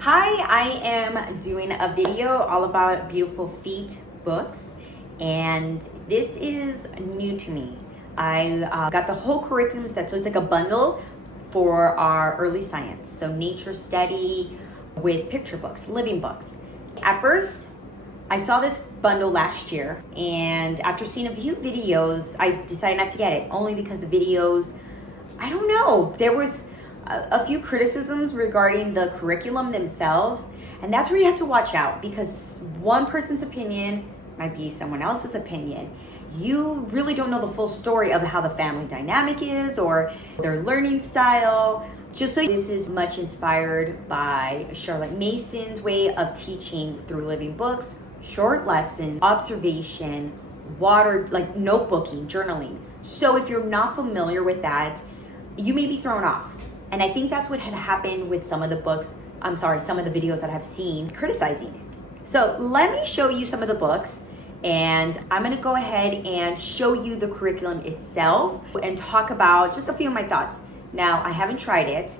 Hi, I am doing a video all about Beautiful Feet books, and this is new to me. I got the whole curriculum set, so it's like a bundle for our early science. So nature study with picture books, living books. At first, I saw this bundle last year, and after seeing a few videos, I decided not to get it, only because the videos, I don't know, there was a few criticisms regarding the curriculum themselves, and that's where you have to watch out, because one person's opinion might be someone else's opinion. You really don't know the full story of how the family dynamic is or their learning style. Just so this is much inspired by Charlotte Mason's way of teaching through living books, short lessons, observation, like notebooking, journaling. So if you're not familiar with that, you may be thrown off. And I think that's what had happened with some of the videos that I've seen criticizing it. So let me show you some of the books, and I'm gonna go ahead and show you the curriculum itself and talk about just a few of my thoughts. Now, I haven't tried it,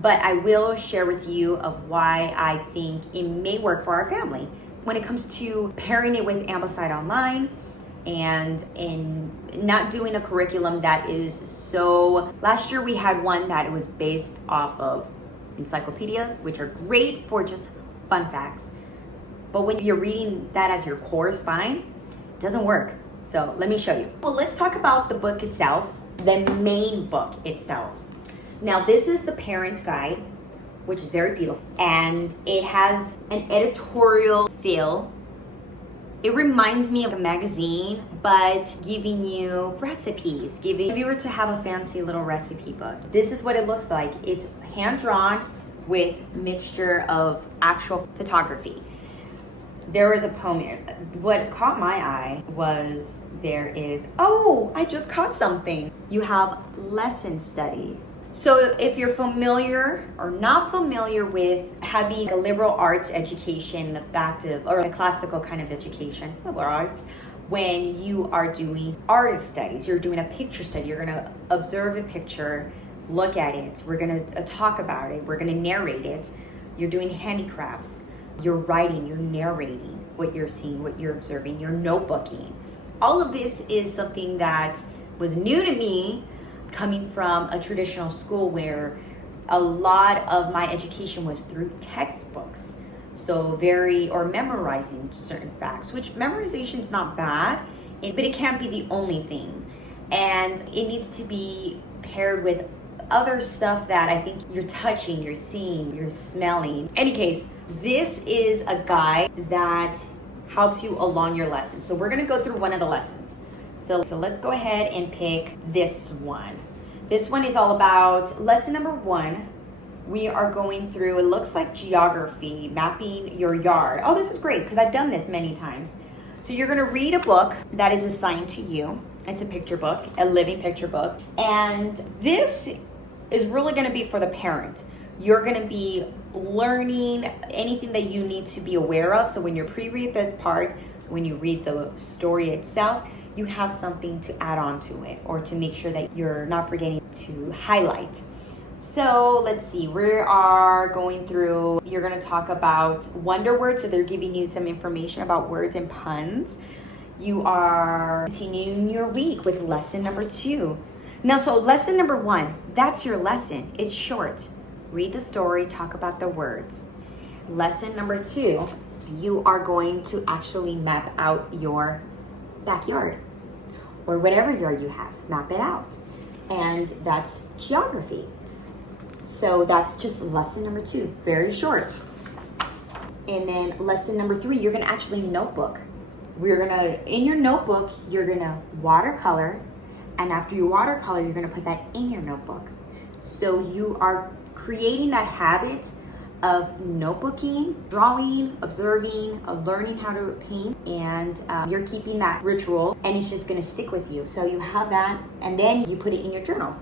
but I will share with you of why I think it may work for our family. When it comes to pairing it with Ambleside Online, and in not doing a curriculum that is so, last year we had one that it was based off of encyclopedias, which are great for just fun facts. But when you're reading that as your core spine, it doesn't work. So let me show you. Well, let's talk about the book itself, the main book itself. Now this is the parent's guide, which is very beautiful. And it has an editorial feel. It reminds me of a magazine, but giving you recipes, if you were to have a fancy little recipe book. This is what it looks like. It's hand-drawn with mixture of actual photography. There is a poem here. What caught my eye was I just caught something. You have lesson study. So if you're familiar or not familiar with having a liberal arts education, or a classical kind of education, liberal arts, when you are doing artist studies, you're doing a picture study, you're gonna observe a picture, look at it, we're gonna talk about it, we're gonna narrate it, you're doing handicrafts, you're writing, you're narrating what you're seeing, what you're observing, you're notebooking. All of this is something that was new to me, coming from a traditional school where a lot of my education was through textbooks. So or memorizing certain facts, which memorization is not bad, but it can't be the only thing. And it needs to be paired with other stuff that I think you're touching, you're seeing, you're smelling. In any case, this is a guide that helps you along your lesson. So we're gonna go through one of the lessons. So let's go ahead and pick this one. This one is all about lesson number 1. We are going through, it looks like geography, mapping your yard. Oh, this is great because I've done this many times. So you're gonna read a book that is assigned to you. It's a picture book, a living picture book. And this is really gonna be for the parent. You're gonna be learning anything that you need to be aware of. So when you pre-read this part, when you read the story itself, you have something to add on to it or to make sure that you're not forgetting to highlight. So let's see, we are going through, you're gonna talk about wonder words. So they're giving you some information about words and puns. You are continuing your week with lesson number 2. Now, so lesson number 1, that's your lesson. It's short. Read the story, talk about the words. Lesson number 2, you are going to actually map out your backyard or whatever yard you have, map it out. And that's geography. So that's just lesson number 2, very short. And then lesson number 3, you're gonna actually notebook. In your notebook, you're gonna watercolor, and after you watercolor, you're gonna put that in your notebook. So you are creating that habit of notebooking, drawing, observing, learning how to paint, and you're keeping that ritual, and it's just gonna stick with you. So you have that, and then you put it in your journal.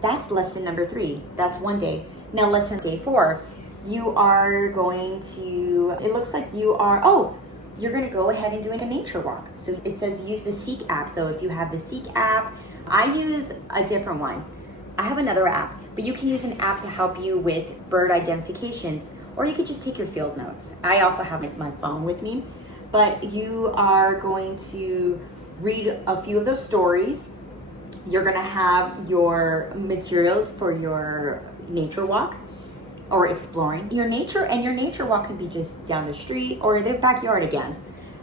That's lesson number 3. That's one day. Now lesson day 4, you are going to, it looks like you're gonna go ahead and do a nature walk. So it says use the Seek app. So if you have the Seek app, I use a different one. I have another app, but you can use an app to help you with bird identifications or you could just take your field notes. I also have my phone with me, but you are going to read a few of those stories. You're gonna have your materials for your nature walk or exploring your nature, and your nature walk could be just down the street or their backyard again.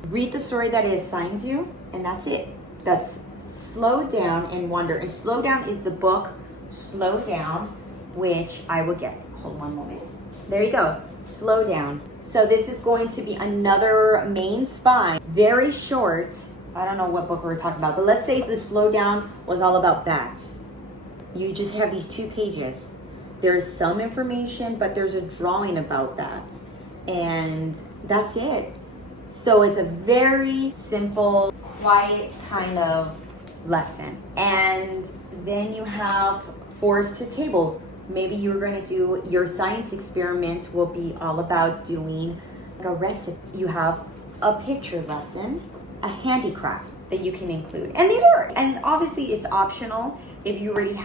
Read the story that it assigns you, and that's it. That's Slow Down and Wonder. And Slow Down is the book Slow Down, which I will get. Hold on one moment. There you go. Slow Down. So this is going to be another main spine. Very short. I don't know what book we're talking about, but let's say the Slow Down was all about bats. You just have these 2 pages. There's some information, but there's a drawing about bats. And that's it. So it's a very simple, quiet kind of lesson. And then you have forest to table. Maybe you're going to do your science experiment will be all about doing a recipe. You have a picture lesson, a handicraft that you can include. And obviously it's optional. If you already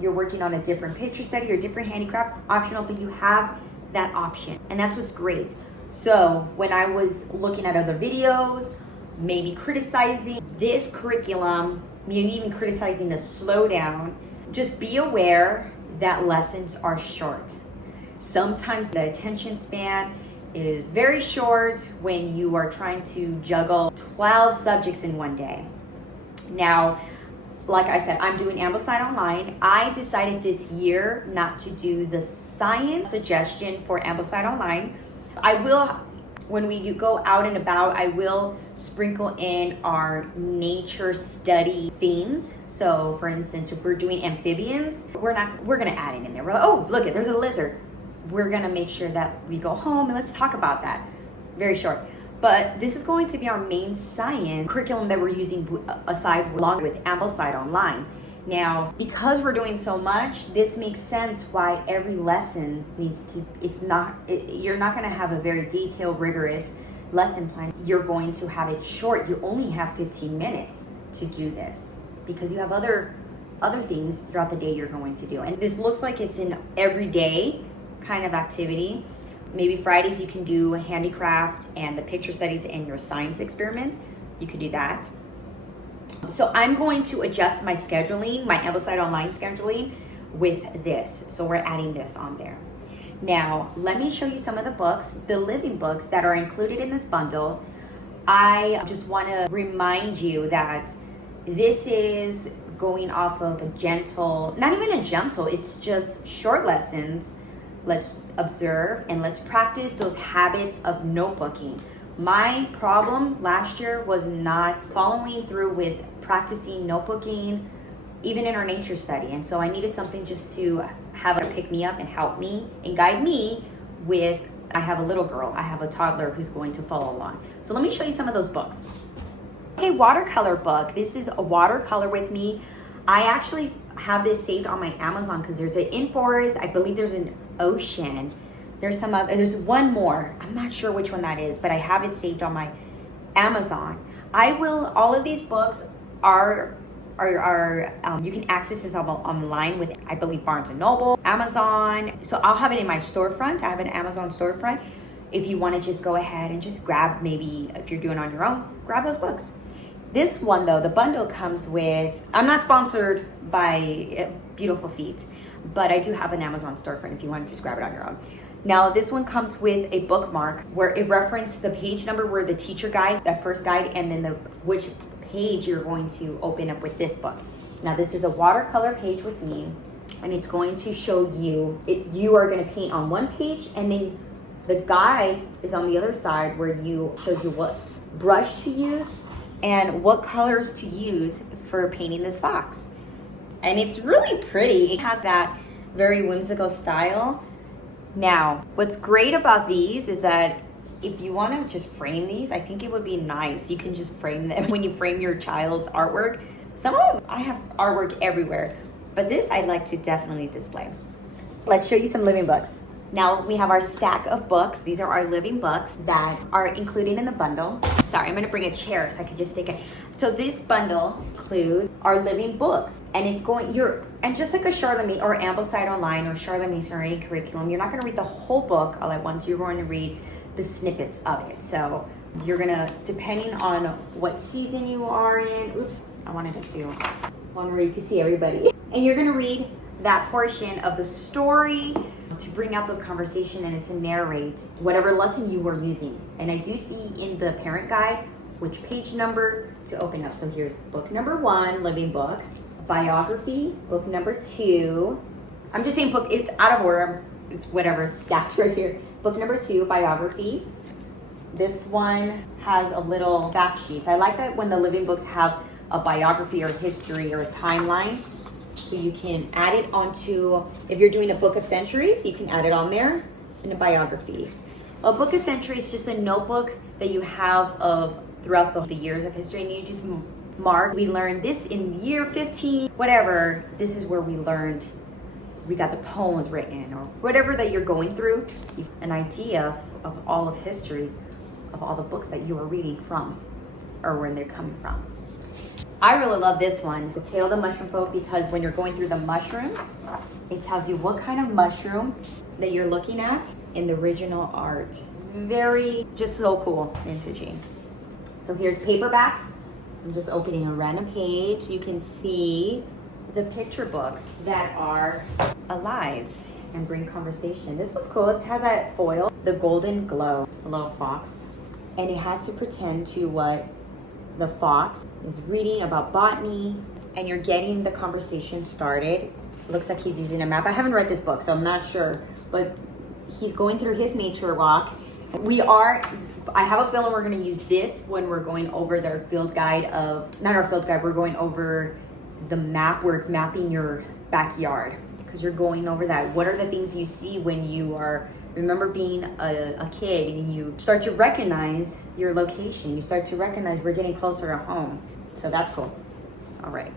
you're working on a different picture study or different handicraft, optional, but you have that option. And that's what's great. So when I was looking at other videos, maybe criticizing this curriculum, maybe even criticizing the Slow Down, just be aware that lessons are short. Sometimes the attention span is very short when you are trying to juggle 12 subjects in one day. Now, like I said, I'm doing Ambleside Online. I decided this year not to do the science suggestion for Ambleside Online. I will, when we go out and about, I will sprinkle in our nature study themes. So for instance, if we're doing amphibians, we're gonna add it in there. We're like, oh, look, there's a lizard. We're gonna make sure that we go home and let's talk about that. Very short. But this is going to be our main science curriculum that we're using along with Ambleside Online. Now, because we're doing so much, this makes sense why every lesson you're not gonna have a very detailed, rigorous lesson plan. You're going to have it short. You only have 15 minutes to do this because you have other things throughout the day you're going to do. And this looks like it's an everyday kind of activity. Maybe Fridays you can do a handicraft and the picture studies and your science experiment. You could do that. So I'm going to adjust my scheduling, my Ambleside Online scheduling with this. So we're adding this on there. Now, let me show you some of the books, the living books that are included in this bundle. I just want to remind you that this is going off of a gentle, not even a gentle, it's just short lessons. Let's observe and let's practice those habits of notebooking. My problem last year was not following through with practicing notebooking, even in our nature study. And so I needed something just to have her pick me up and help me and guide me with, I have a little girl, I have a toddler who's going to follow along. So let me show you some of those books. Okay, watercolor book. This is a watercolor with me. I actually have this saved on my Amazon because there's an in forest, I believe there's an ocean. There's there's one more. I'm not sure which one that is, but I have it saved on my Amazon. All of these books are you can access this online with, I believe, Barnes & Noble, Amazon. So I'll have it in my storefront. I have an Amazon storefront. If you want to just go ahead and just grab, maybe if you're doing it on your own, grab those books. This one though, the bundle comes with, I'm not sponsored by Beautiful Feet, but I do have an Amazon storefront if you want to just grab it on your own. Now this one comes with a bookmark where it references the page number where the teacher guide, that first guide, and then which page you're going to open up with this book. Now this is a watercolor page with me, and it's going to show you, you are going to paint on one page, and then the guide is on the other side where shows you what brush to use and what colors to use for painting this box. And it's really pretty. It has that very whimsical style. Now, what's great about these is that if you want to just frame these, I think it would be nice. You can just frame them when you frame your child's artwork. Some of them, I have artwork everywhere, but this I'd like to definitely display. Let's show you some living books. Now we have our stack of books. These are our living books that are included in the bundle. Sorry, I'm gonna bring a chair so I can just take it. So this bundle includes our living books, and it's going, and just like a Charlotte or Ambleside Online or Charlotte Masonry curriculum, you're not gonna read the whole book all at once. You're going to read the snippets of it. So you're gonna, depending on what season you are in, oops, I wanted to do one where you can see everybody. And you're gonna read that portion of the story to bring out those conversations and to narrate whatever lesson you were using. And I do see in the parent guide which page number to open up. So here's book number 1, living book, biography, book number 2. I'm just saying book, it's out of order. It's whatever stacked right here. Book number 2, biography. This one has a little fact sheet. I like that when the living books have a biography or history or a timeline. So you can add it onto, if you're doing a book of centuries, you can add it on there in a biography. A book of centuries is just a notebook that you have of throughout the years of history, and you just mark, we learned this in year 15, whatever. This is where we learned, we got the poems written or whatever that you're going through, an idea of all of history, of all the books that you were reading from or where they're coming from. I really love this one, The Tale of the Mushroom Folk, because when you're going through the mushrooms, it tells you what kind of mushroom that you're looking at in the original art. Very, just so cool, vintagey. So here's paperback. I'm just opening a random page. You can see the picture books that are alive and bring conversation. This one's cool. It has that foil, the golden glow, a little fox. And it has to pretend to what the fox is reading about botany, and you're getting the conversation started. It looks like he's using a map. I haven't read this book, so I'm not sure, but he's going through his nature walk. I have a feeling we're gonna use this when we're going over their field guide not our field guide, we're going over the map. We're mapping your backyard because you're going over that. What are the things you see when you remember being a kid and you start to recognize your location. You start to recognize we're getting closer to home. So that's cool. All right,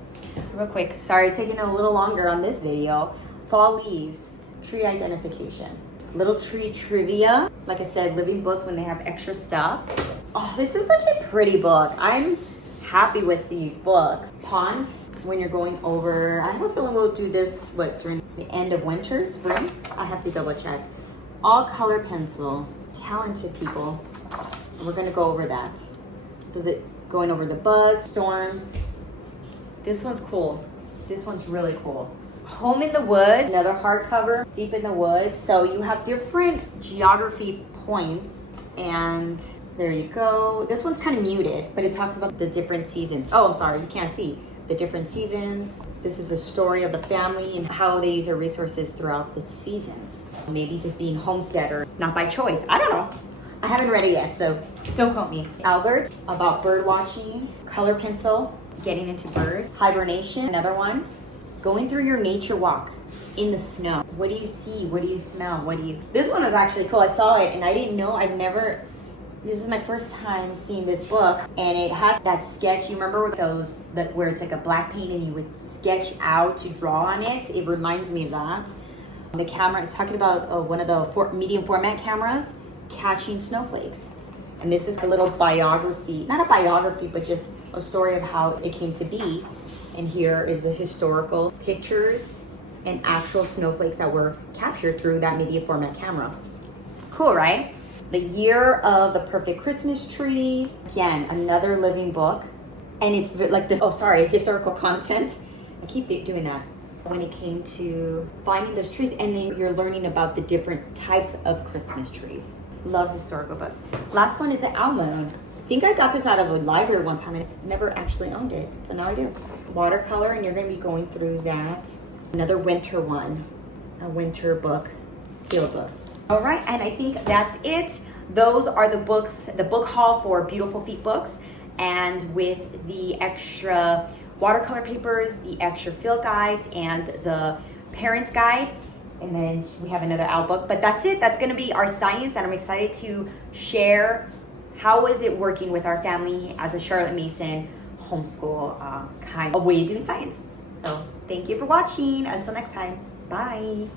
real quick. Sorry, taking a little longer on this video. Fall leaves, tree identification, little tree trivia. Like I said, living books when they have extra stuff. Oh, this is such a pretty book. I'm happy with these books. Pond, when you're going over, I have a feeling we'll do this, during the end of winter, spring? I have to double check. All color pencil, talented people. We're gonna go over that. So going over the bugs, storms. This one's cool. This one's really cool. Home in the Wood, another hardcover, Deep in the Woods. So you have different geography points, and there you go. This one's kind of muted, but it talks about the different seasons. Oh, I'm sorry, you can't see the different seasons. This is the story of the family and how they use their resources throughout the seasons. Maybe just being homesteader, not by choice. I don't know. I haven't read it yet, so don't quote me. Albert, about bird watching, color pencil, getting into bird, hibernation, another one. Going through your nature walk in the snow. What do you see? What do you smell? This one was actually cool. I saw it and I didn't know, this is my first time seeing this book, and it has that sketch. You remember those where it's like a black paint and you would sketch out to draw on it? It reminds me of that. The camera, it's talking about one of the medium format cameras catching snowflakes. And this is a little biography, not a biography, but just a story of how it came to be. And here is the historical pictures and actual snowflakes that were captured through that media format camera. Cool, right? The Year of the Perfect Christmas Tree. Again, another living book. And it's like historical content. I keep doing that. When it came to finding those trees, and then you're learning about the different types of Christmas trees. Love historical books. Last one is the Owl Moon. I think I got this out of a library one time and never actually owned it, so now I do. Watercolor, and you're going to be going through that. Another winter one, a winter book, field book. All right, and I think that's it. Those are the books, the book haul for Beautiful Feet Books, and with the extra watercolor papers, the extra field guides, and the parents guide. And then we have another owl book, but that's it. That's gonna be our science, and I'm excited to share how is it working with our family as a Charlotte Mason homeschool kind of way of doing science. So thank you for watching. Until next time, bye.